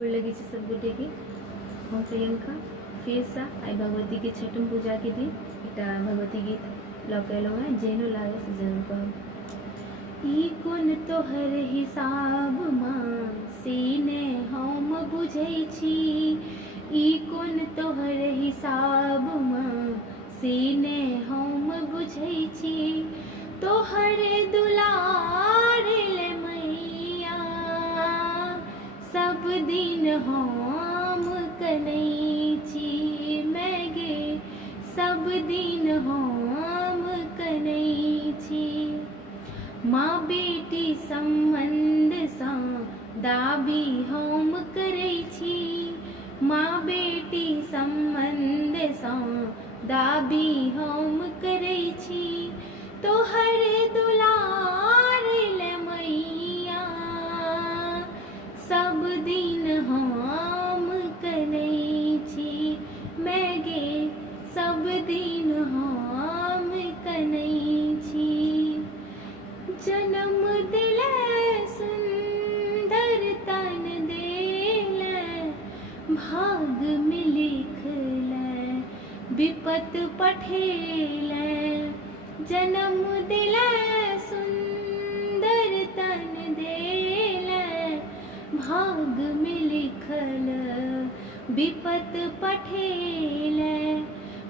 गोर लगे सब गोटे के हम प्रियंका फिर से आई भगवती के छठम पूजा के दिन एक भगवती गीत लौकेल है जेनो लागे से जरूर कहब। ई कोन तोहर हिसाब माँ सीने हम बुझै छी, ई कोन तोहर हिसाब माँ सीने हम बुझै छी, तोहर दुलार ले मैया सब दिन हम कनै छी, मैगे सब दिन हम कनै छी। माँ बेटी संबंध सा दाबी हम करै छी, माँ बेटी संबंध सा दाबी हम करै छी, तोहर दुलार ले मैया सब दिन हम कनै छी, मैगे सब दिन हम कनै छी। जन्म दिले सुंदर तन देले, भाग में लिखले विपत पठेले, जन्म दिले सुंदर तन देले, भाग में लिखल विपत पठेले,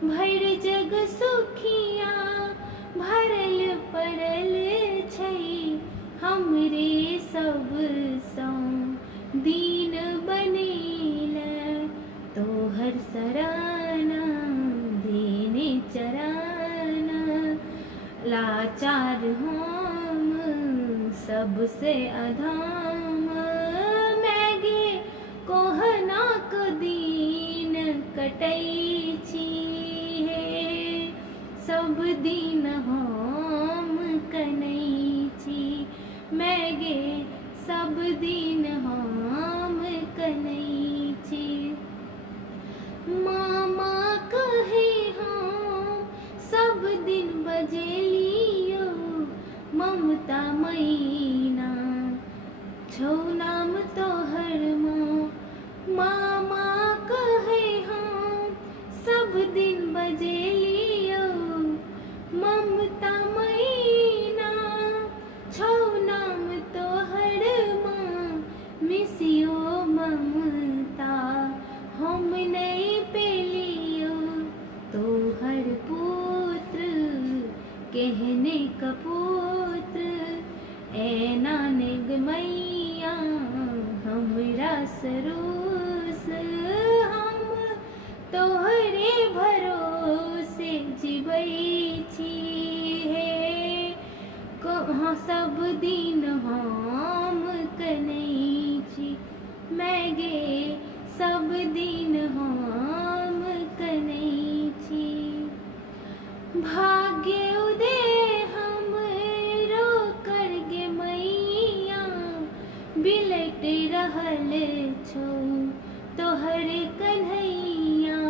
भर जग सुखिया भरल पड़ल छै, हमरे सब सा दीन बनेले, तोहर शरण देने चरण, लाचार हम सबसे अधाम, मैगे कोहना को दीन कटै छी, हे सब दिन हम कनै छी, मैगे सब दिन हम कनै छी। मामा कहे हम सब दिन बजेलियो, ममता मैना छौ नाम तोहर माँ, मामा कहे हम सब दिन बजेलियो, ममता मैना छौ नाम तोहर माँ, मिसियो ममता हम नहीं पेलियो, तोहर पुत्र कहने कपुत्र ऐना निग मैया हमरा सरोस, हम तोहरे भरोसे जीवै छी, हे कहाँ सब दिन हम कनै छी, मैगे सब दिन हम कनै छी। भाग्य उदय हमरो करगे मैया बिलट रहल छौ तोहर कन्हैया,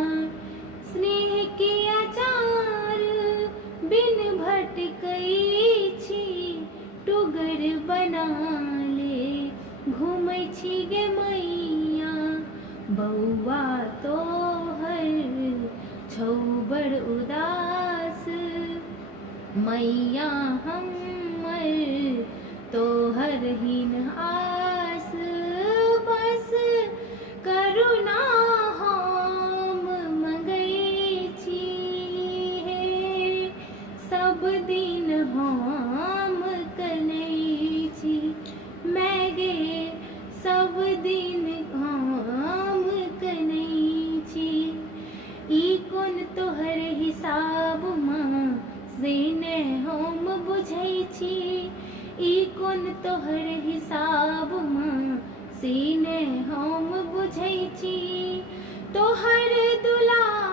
स्नेह के आचार बिन भटकै छी, टुगर बना ले घूमै छी गे मैया, बौआ तोहर छौ बड़ उदास, मैया हमर तोहर हीन आस, बस करुणा हम मंगै छी, हे सब दिन हम कनै छी, मैगे सब दिन हम कनै छी। ई कोन तोहर हिसाब माँ सीने हम बुझै छी, ई कोन तोहर हिसाब माँ सीने हम बुझै छी, तोहर दुलार